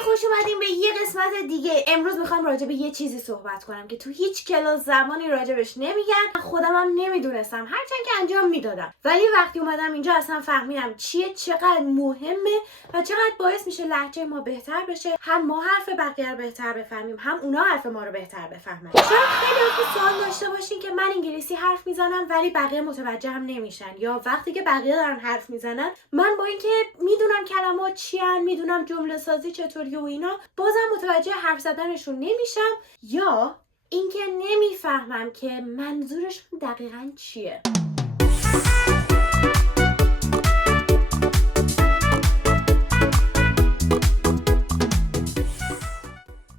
خیلی خوش اومدیم به یه قسمت دیگه. امروز میخوام راجع به یه چیزی صحبت کنم که تو هیچ کلاس زبانی راجبش نمیگن، خودم هم نمیدونستم، هرچند که انجام میدادم، ولی وقتی اومدم اینجا اصلا فهمیدم چیه، چقدر مهمه و چقدر باعث میشه لهجه ما بهتر بشه. هم ما حرف بقیه رو بهتر بفهمیم، هم اونا حرف ما رو بهتر بفهمن. شاید خیلی سوال داشته باشین که من انگلیسی حرف میزنم ولی بقیه متوجه هم نمیشن، یا وقتی که بقیه دارن حرف میزنن من با اینکه میدونم کلمات چی ان، میدونم جمله سازی چطوریه و اینا، بازم متوجه حرف زدنشون نمیشم، یا اینکه نمیفهمم که منظورشون دقیقاً چیه.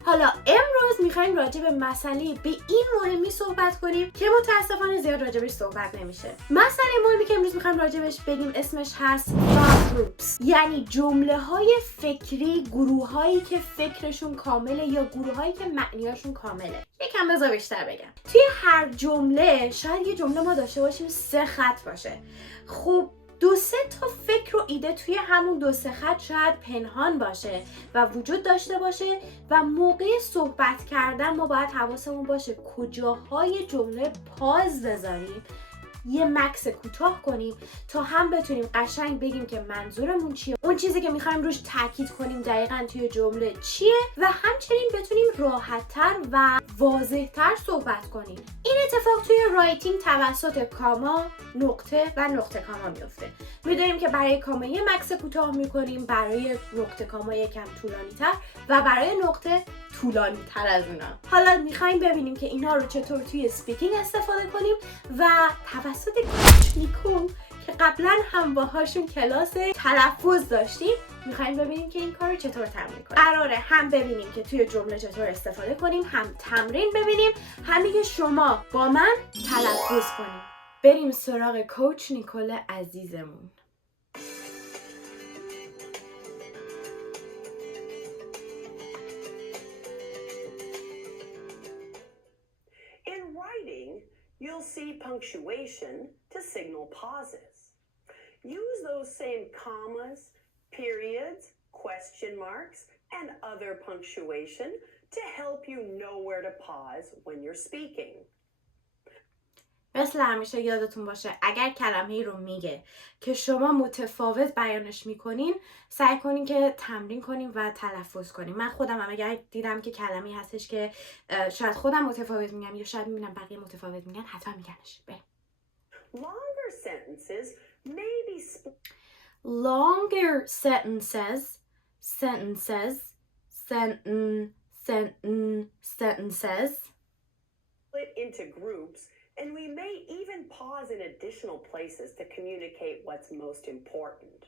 حالا امروز میخوایم راجع به مسئله به این مهمی صحبت کنیم که متاسفانه زیاد راجبش صحبت نمیشه. مسئله مهمی که امروز میخوایم راجبش بگیم اسمش هست thought groups، یعنی جمله های فکری، گروه هایی که فکرشون کامله یا گروه هایی که معنیاشون کامله. یکم بذار بیشتر بگم. توی هر جمله شاید یه جمله ما داشته باشیم 3 خط باشه. خب 2-3 تا فکر و ایده توی همون 2-3 خط شاید پنهان باشه و وجود داشته باشه و موقع صحبت کردن ما باید حواسمون باشه کجاهای جمله پاز بذاریم، یه مکس کوتاه کنیم تا هم بتونیم قشنگ بگیم که منظورمون چیه، اون چیزی که میخوایم روش تاکید کنیم دقیقاً توی جمله چیه، و همچنین بتونیم راحت‌تر و واضح‌تر صحبت کنیم. این اتفاق توی رایتینگ توسط کاما، نقطه و نقطه کاما میفته. میدونیم که برای کاما یه مکس کوتاه میکنیم، برای نقطه کاما یکم طولانی‌تر و برای نقطه طولانی تر از اونا. حالا میخوایم ببینیم که اینا رو چطور توی اسپیکینگ استفاده کنیم و توسط نیکول که قبلا هم باهاشون کلاس تلفظ داشتیم میخوایم ببینیم که این کار رو چطور تمرین کنیم. قراره هم ببینیم که توی جمله چطور استفاده کنیم، هم تمرین ببینیم، همین که شما با من تلفظ کنیم. بریم سراغ کوچ نیکول عزیزمون. You'll see punctuation to signal pauses. Use those same commas, periods, question marks, and other punctuation to help you know where to pause when you're speaking. مثل همیشه یادتون باشه اگر کلمه‌ای رو میگه که شما متفاوت بیانش میکنین، سعی کنین که تمرین کنین و تلفظ کنین. من خودم هم اگر دیدم که کلمه‌ای هستش که شاید خودم متفاوت میگم یا شاید میبینم بقیه متفاوت میگن، حتما میگنش. Longer sentences may be longer sentences split into groups, and we may even pause in additional places to communicate what's most important.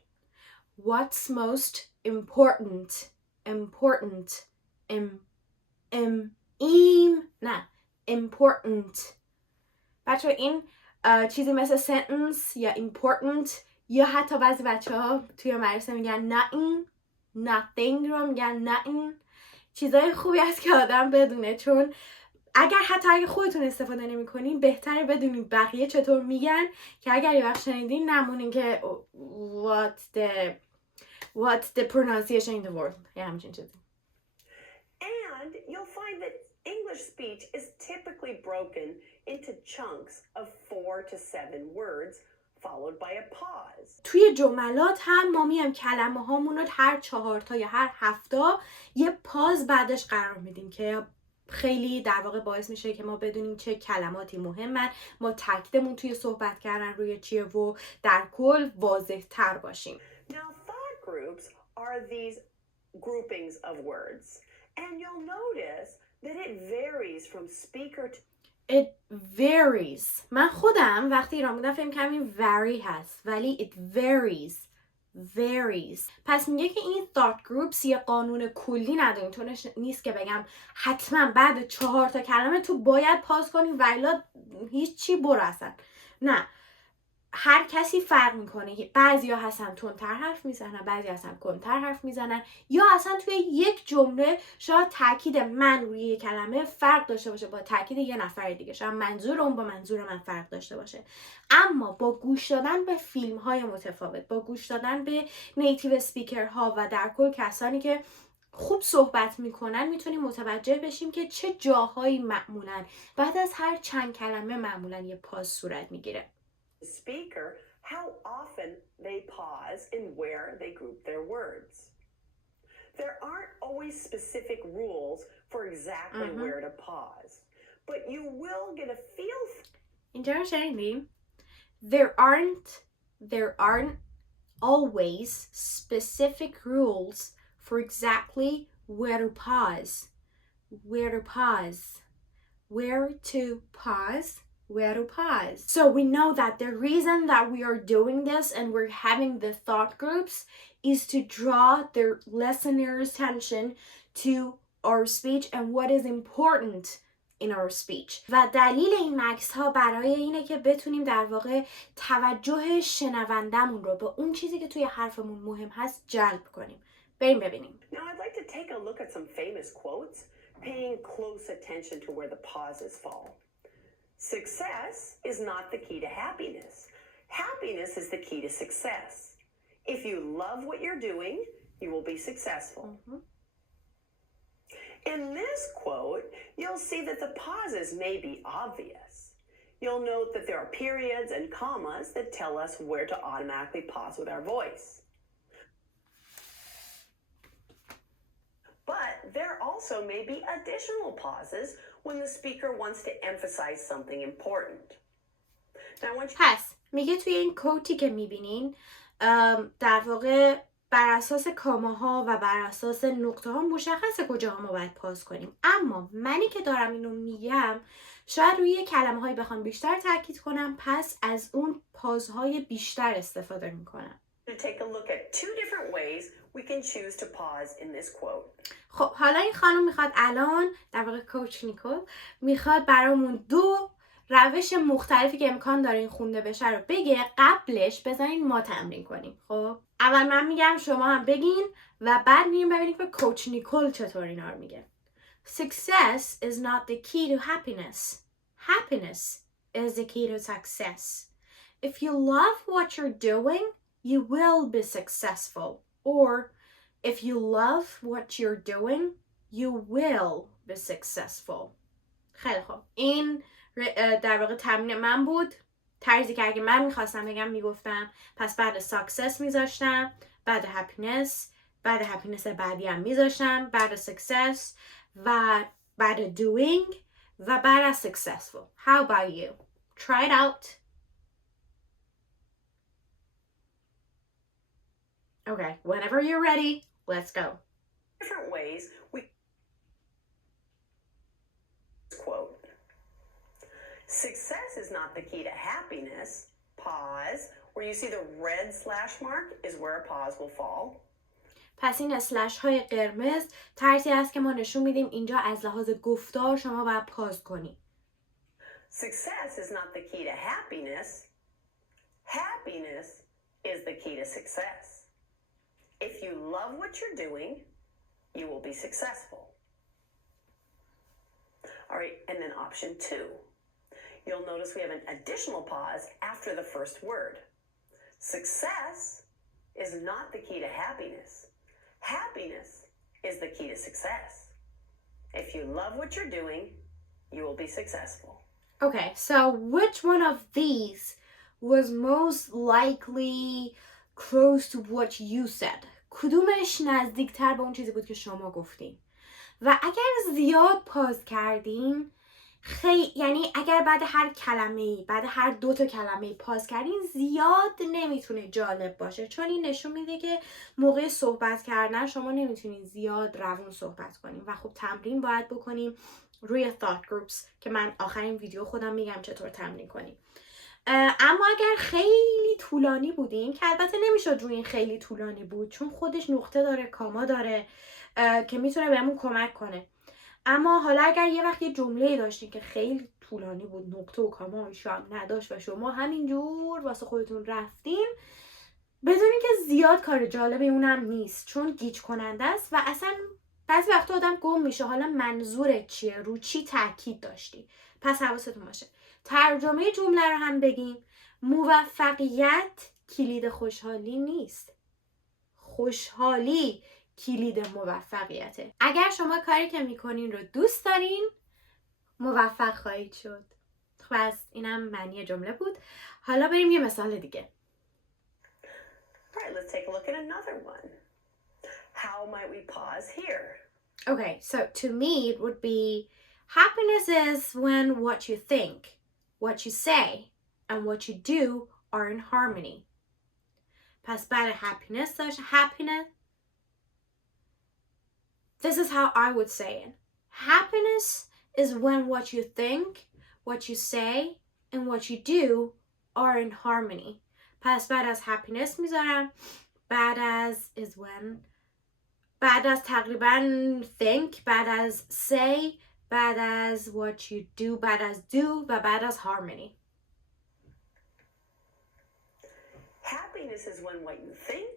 What's most important? Important. بچه این چیزی مثل sentence یا important یا حتی بعضی بچه ها توی مدرسه میگن nothing رو میگن nothing. چیزای خوبی هست که آدم بدونه، چون اگه خودتون استفاده نمی کنین بهتره بدونین بقیه چطور میگن که اگر یه وقت شنیدین نمونین که what's the pronunciation in the word یا همچین چیزی. And you'll find that English speech is typically broken into chunks of 4 to 7 words followed by a pause. توی جملات هم ما میام کلمه هامون رو هر 4 تا یا هر 7 تا یه پاز بعدش قرار میدیم که خیلی در واقع باعث میشه که ما بدونیم چه کلماتی مهمن، ما تاکیدمون توی صحبت کردن روی چیه و در کل واضح تر باشیم. Now thought groups are these groupings of words, and you'll notice that it varies from speaker to It varies. من خودم وقتی ایران بودم فکر می‌کردم این vary هست ولی it varies. پس میگه که این thought groups یه قانون کلی نداریم، طورش نیست که بگم حتما بعد 4 تا کلمه تو باید پاس کنی و الا هیچ چی برو اصلا. نه، هر کسی فرق میکنه. بعضیا هستن تندتر حرف میزنن، بعضی هستن کندتر حرف میزنن، یا اصلا توی یک جمله شاید تاکید من روی یک کلمه فرق داشته باشه با تاکید یه نفر دیگه، شاید منظور اون با منظور من فرق داشته باشه. اما با گوش دادن به فیلم های متفاوت، با گوش دادن به نیتیو اسپیکر ها و در کل کسانی که خوب صحبت میکنن میتونیم متوجه بشیم که چه جاهایی معمولاً بعد از هر چند کلمه معمولاً یه پاز صورت میگیره. Speaker, how often they pause and where they group their words. There aren't always specific rules for exactly where to pause, but you will get a feel. اینجا رو شنیدیم؟ There aren't always specific rules for exactly where to pause. Where to pause. Where to pause. Where to pause. So we know that the reason that we are doing this and we're having the thought groups is to draw the listener's attention to our speech and what is important in our speech. و دلیل این مکس ها برای اینه که بتونیم در واقع توجه شنوندمون رو به اون چیزی که توی حرفمون مهم هست جلب کنیم. بریم ببینیم. Now I'd like to take a look at some famous quotes, paying close attention to where the pauses fall. Success is not the key to happiness. Happiness is the key to success. If you love what you're doing, you will be successful. In this quote, you'll see that the pauses may be obvious. You'll note that there are periods and commas that tell us where to automatically pause with our voice. But there also may be additional pauses when the speaker wants to emphasize something important. Now, پس میگه توی این کوتی که میبینین در واقع بر اساس کاماها و بر اساس نقطه ها مشخصه کجاها ما باید پاز کنیم. اما منی که دارم اینو میگم شاید روی کلمه هایی بخوام بیشتر تاکید کنم، پس از اون پازهای بیشتر استفاده میکنم. to take a look at two different ways we can choose to pause in this quote. خب حالا این خانم میخواد الان در واقع کوچ نیکول میخواد برامون دو روش مختلفی که امکان داره این خونده بشه رو بگه. قبلش بذارین ما تمرین کنیم. خب اول من میگم شما هم بگین و بعد میریم ببینیم که کوچ نیکول چطور اینا رو میگه. Success is not the key to happiness. Happiness is the key to success. If you love what you're doing, you will be successful. Or if you love what you're doing, you will be successful. خیلی خوب. این در واقع تمرین من بود. طرزی که اگه من میخواستم بگم میگفتم پس بعد success میذاشتم، بعد happiness، بعد happiness بعدی هم میذاشتم، بعد success و بعد doing و بعد successful. How about you? Try it out. Okay, whenever you're ready, let's go. Different ways we quote. Success is not the key to happiness. Pause. Where you see the red slash mark is where a pause will fall. پس این اسلش های قرمز طرزی است که ما نشون میدیم اینجا از لحاظ گفتار شما باید پاز کنی. Success is not the key to happiness. Happiness is the key to success. If you love what you're doing, you will be successful. All right, and then option 2. You'll notice we have an additional pause after the first word. Success is not the key to happiness. Happiness is the key to success. If you love what you're doing, you will be successful. Okay, so which one of these was most likely close to what you said? کدومش نزدیکتر به اون چیزی بود که شما گفتین؟ و اگر زیاد پاز کردین یعنی اگر بعد هر کلمه‌ای بعد هر دو تا کلمه پاز کردین زیاد نمیتونه جالب باشه، چون این نشون میده که موقع صحبت کردن شما نمیتونین زیاد روون صحبت کنین و خب تمرین باید بکنیم روی thought groups که من آخرین ویدیو خودم میگم چطور تمرین کنیم. اما اگر خیلی طولانی بودین که البته نمیشد روی این خیلی طولانی بود چون خودش نقطه داره کاما داره که میتونه بهمون کمک کنه، اما حالا اگر یه وقت یه جمله داشتین که خیلی طولانی بود نقطه و کاما هم نداشت و شما همینجور واسه خودتون رفتین، بدونین که زیاد کار جالبی اونم نیست چون گیج کننده است و اصلا بعضی وقتا آدم گم میشه حالا منظورت چیه، رو چی تاکید داشتی. پس حواستون باشه. ترجمه جمله رو هم بگیم. موفقیت کلید خوشحالی نیست. خوشحالی کلید موفقیته. اگر شما کاری که میکنین رو دوست دارین موفق خواهید شد. خب از اینم معنی جمله بود. حالا بریم یه مثال دیگه. Alright, let's take a look at another one. How might we pause here? Okay, so to me it would be happiness is when what you think, what you say, and what you do are in harmony. پس بعد happiness داشت happiness. This is how I would say it. Happiness is when what you think, what you say, and what you do are in harmony. پس بعد از happiness میذارم. بعد از is when. بعد از تقریبا think. بعد از say. بعد از what you do. بعد از do. و بعد از harmony. Happiness is when what you think,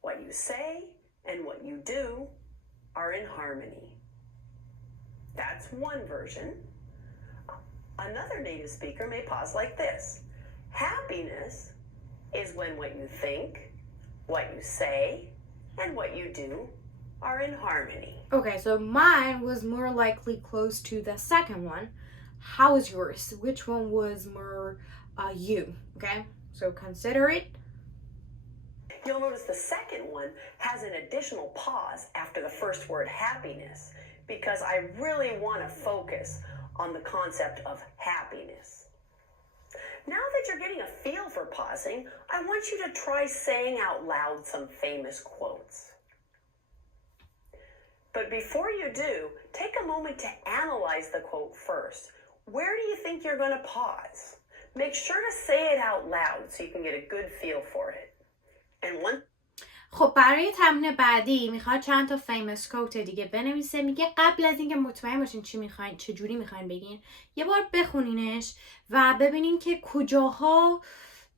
what you say, and what you do are in harmony. That's one version. Another native speaker may pause like this. Happiness is when what you think, what you say, and what you do are in harmony. Okay, so mine was more likely close to the second one. How is yours? Which one was more you? Okay, so consider it. You'll notice the second one has an additional pause after the first word happiness because I really want to focus on the concept of happiness. Now that you're getting a feel for pausing, I want you to try saying out loud some famous quotes. But before you do, take a moment to analyze the quote first. Where do you think you're going to pause? Make sure to say it out loud so you can get a good feel for it. And one خب برای تمرین بعدی میخواد چند تا فیمس کوت دیگه بنویسه. میگه قبل از اینکه مطمئن باشین چی میخواین، چه جوری میخواین بگین، یه بار بخونینش و ببینین که کجاها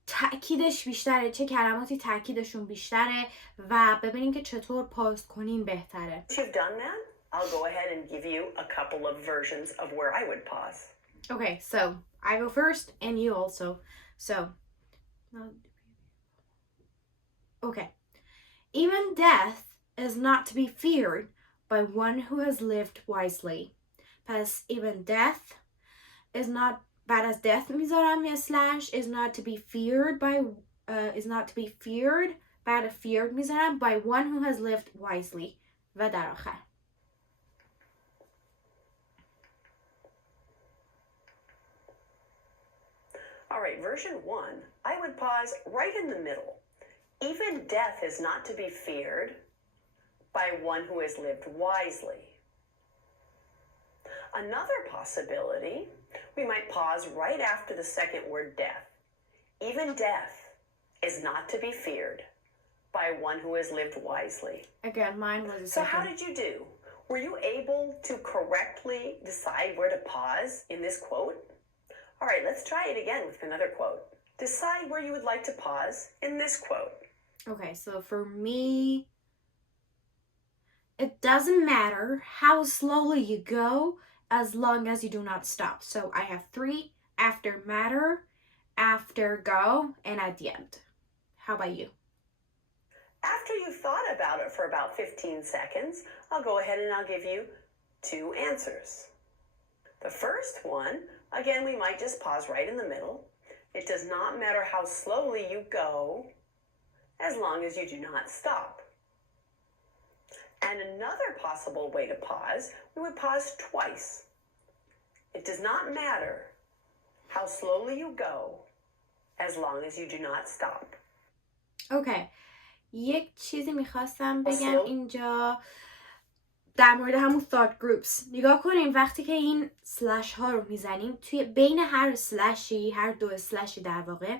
تأکیدش بیشتره، چه کلماتی تأکیدشون بیشتره و ببینین که چطور پاس کنین بهتره. Once you've done that, I'll go ahead and give you a couple of versions of where I would pause. Okay, so I go first and you also. So, okay. Even death is not to be feared by one who has lived wisely. پس even death is not, بعد از death میذارم یه slash, is not to be feared by, is not to be feared, بعد feared میذارم by one who has lived wisely. و در آخر. All right, version 1, I would pause right in the middle. Even death is not to be feared by one who has lived wisely. Another possibility, we might pause right after the second word death. Even death is not to be feared by one who has lived wisely. Again, mine was a So second. how did you do? Were you able to correctly decide where to pause in this quote? All right, let's try it again with another quote. Decide where you would like to pause in this quote. Okay, so for me, it doesn't matter how slowly you go as long as you do not stop. So I have 3 after matter, after go, and at the end. How about you? After you've thought about it for about 15 seconds, I'll go ahead and I'll give you 2 answers. The first one, again, we might just pause right in the middle. It does not matter how slowly you go, as long as you do not stop. And another possible way to pause, we would pause twice. It does not matter how slowly you go, as long as you do not stop. Okay. یک چیزی میخواستم بگم اینجا در مورد همون thought groups. نگاه کنیم وقتی که این slash ها رو میزنیم توی بین هر slashی، هر 2 slashی در واقع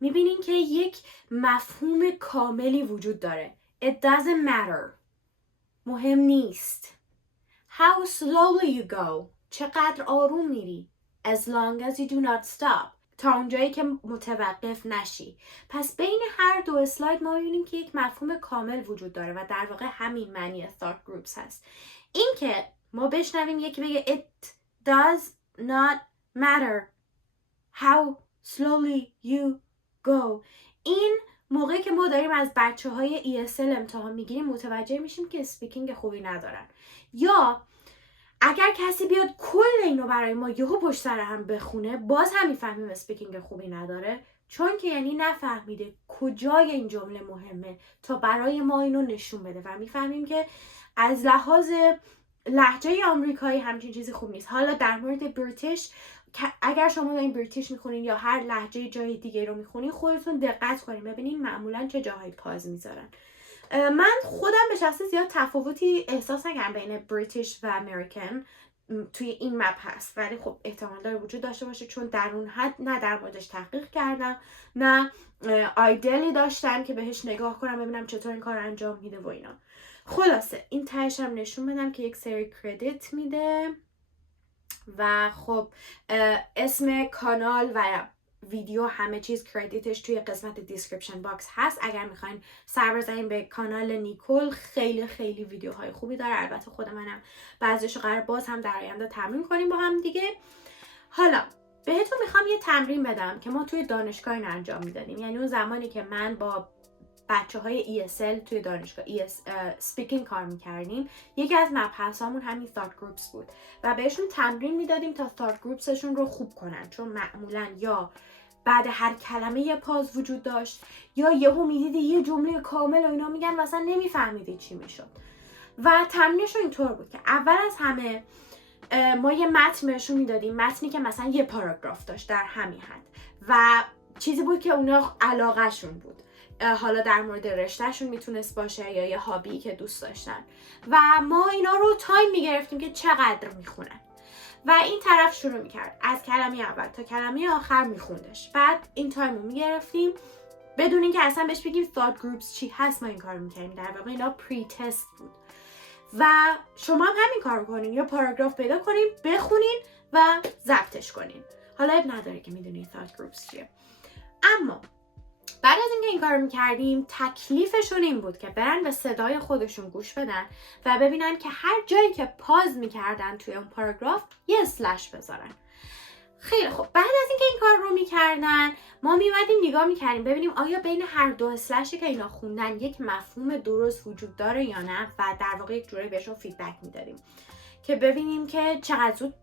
میبینین که یک مفهوم کاملی وجود داره. It doesn't matter. مهم نیست. How slowly you go. چقدر آروم میری. As long as you do not stop. تا اونجایی که متوقف نشی. پس بین هر 2 اسلاید ما میبینیم که یک مفهوم کامل وجود داره و در واقع همین معنی thought groups هست. این که ما بشنویم یکی بگه It does not matter how slowly you go. این موقعی که ما داریم از بچه‌های ESL امتحان میگیریم متوجه میشیم که اسپیکینگ خوبی ندارن، یا اگر کسی بیاد کل اینو برای ما یهو پشت سر هم بخونه باز هم میفهمیم اسپیکینگ خوبی نداره، چون که یعنی نفهمیده کجای این جمله مهمه تا برای ما اینو نشون بده و میفهمیم که از لحاظ لهجه آمریکایی همچین چیزی خوب نیست. حالا در مورد بریتیش، اگر شما دارین بریتیش میخونین یا هر لهجه جای دیگه رو میخونین خودتون دقت کنین ببینین معمولا چه جاهایی پاز میذارن. من خودم به شخص زیاد تفاوتی احساس نکردم بین بریتیش و امریکن توی این مپ هست، ولی خب احتمال داره وجود داشته باشه چون در اون حد نه در موردش تحقیق کردم نه آیدلی داشتم که بهش نگاه کنم ببینم چطور این کار انجام میده و اینا. خلاصه این تهش هم نشون بدم که یک سری کردیت میده و خب اسم کانال و ویدیو همه چیز کردیتش توی قسمت دیسکریپشن باکس هست. اگر میخواین سر بزنین به کانال نیکول، خیلی خیلی ویدیوهای خوبی داره. البته خود منم بعضیشو قرار باز هم در آینده تمرین کنیم با هم دیگه. حالا بهتون میخوام یه تمرین بدم که ما توی دانشگاه این انجام میدادیم، یعنی اون زمانی که من با بچه‌های ESL توی دانشگاه اسپیکینگ کار میکردیم، یکی از مبحثامون همین thought groups بود و بهشون تمرین میدادیم تا thought groupsشون رو خوب کنن، چون معمولا یا بعد هر کلمه یه پاز وجود داشت یا یهو میدیدی یه جمله کامل و اینا میگن مثلا نمیفهمیدی چی میشد. و تمرینش اینطور بود که اول از همه ما یه متن بهشون میدادیم، متنی که مثلا یه پاراگراف داشت در همین حد و چیزی بود که اونا علاقه شون بود، حالا در مورد رشتهشون میتونست باشه یا یه هابی که دوست داشتن و ما اینا رو تایم میگرفتیم که چقدر میخونن و این طرف شروع میکرد از کلمه اول تا کلمه آخر میخوندش. بعد این تایم رو میگرفتیم بدون اینکه اصلا بهش بگیم thought groups چی هست، ما این کار میکردیم. در واقع اینا پری تست بود و شما هم همین کار کنین، یا پاراگراف پیدا کنین بخونین و ضبطش کنین. حالا اب نداره که میدونین thought groups چیه. اما بعد از اینکه این کار میکردیم تکلیفشون این بود که برن به صدای خودشون گوش بدن و ببینن که هر جایی که پاز میکردن توی اون پاراگراف یه اسلش بذارن. خیلی خب، بعد از اینکه این کار رو میکردن ما میومدیم نگاه میکردیم ببینیم آیا بین هر دو اسلشی که اینا خوندن یک مفهوم درست وجود داره یا نه و در واقع یک جوری بهشون فیدبک میدادیم که ببینیم که چقدر زود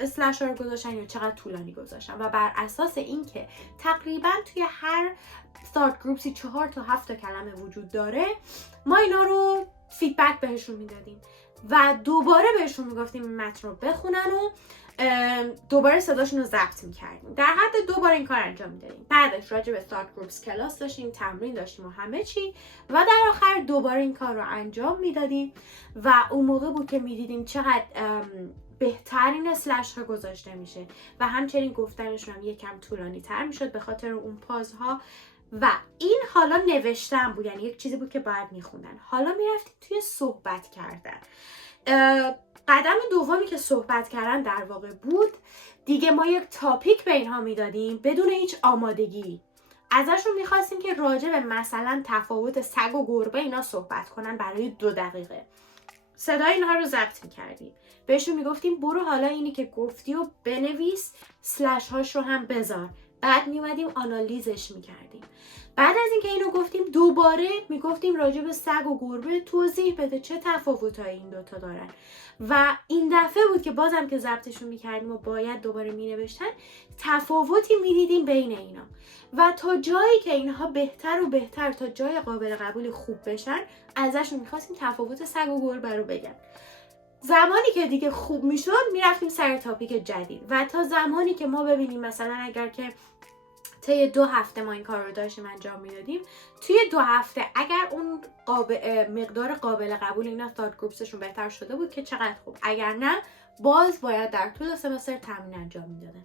اسلش رو گذاشتن یا چقدر طولانی گذاشتن و بر اساس اینکه تقریبا توی هر thought groups 4 تا 7 کلمه وجود داره ما اینا رو فیدبک بهشون میدادیم و دوباره بهشون میگفتیم این متن رو بخونن و دوباره صداشون رو ضبط میکردیم. در حد 2 بار این کار انجام میدادیم. بعدش راجع به thought groups کلاس داشتیم، تمرین داشتیم و همه چی و در آخر دوباره این کار رو انجام میدادیم و اون موقع بود که میدیدیم چقدر بهترین اسلش ها گذاشته میشه و همچنین گفتنشون هم یکم طولانی تر میشد به خاطر اون پازها. و این حالا نوشتن بود، یعنی یک چیزی بود که باید میخوندن. حالا میرفتیم توی صحبت کردن. قدم دومی که صحبت کردن در واقع بود دیگه، ما یک تاپیک به اینها میدادیم بدون هیچ آمادگی. ازشون میخواستیم که راجع به مثلا تفاوت سگ و گربه اینا صحبت کنن برای 2 دقیقه. صدای اینها رو ضبط میکردیم، بهشون میگفتیم برو حالا اینی که گفتی و بنویس، سلش هاش رو هم بذار. بعد میومدیم آنالیزش میکردیم. بعد از اینکه اینو گفتیم دوباره میگفتیم راجع به سگ و گربه توضیح بده چه تفاوتایی این دوتا دارن و این دفعه بود که بازم که ضبطشون میکردیم و باید دوباره مینوشتن تفاوتی میدیدیم بین اینا و تا جایی که اینها بهتر و بهتر تا جای قابل قبول خوب بشن ازشون میخواستیم تفاوت سگ و گربه رو بگن. زمانی که دیگه خوب میشد میرفتیم سر تاپیک جدید و تا زمانی که ما ببینیم مثلا اگر که طی 2 هفته ما این کار رو داشتیم انجام میدادیم، توی 2 هفته اگر اون مقدار قابل قبول اینا thought groupsشون بهتر شده بود که چقدر خوب، اگر نه باز باید در طول سمستر تمرین انجام میدادن.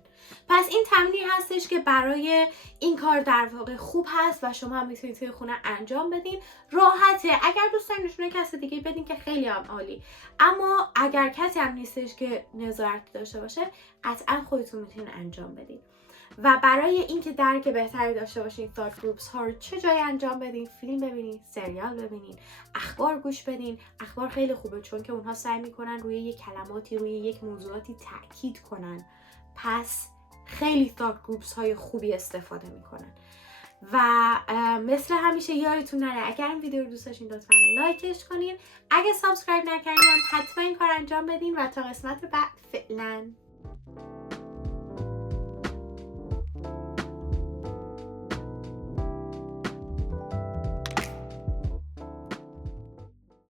پس این تمرینی هستش که برای این کار در واقع خوب هست و شما هم میتونید توی خونه انجام بدین. راحته، اگر دوست دارین نشونه کسی دیگه بدین که خیلی هم عالی، اما اگر کسی هم نیستش که نظارت داشته باشه قطعا خودتون میتونین انجام بدین. و برای اینکه درک بهتری داشته باشین thought groups ها رو چه جایی انجام بدین، فیلم ببینین، سریال ببینین، اخبار گوش بدین. اخبار خیلی خوبه چون که اونها سعی میکنن روی یک کلماتی، روی یک موضوعاتی تاکید کنن، پس خیلی thought groups های خوبی استفاده میکنن. و مثل همیشه یادتون نره اگر این ویدیو رو دوست داشتین لطفا لایکش کنین. اگه سابسکرایب نکردین حتما این کار انجام بدین و تا قسمت بعد فعلا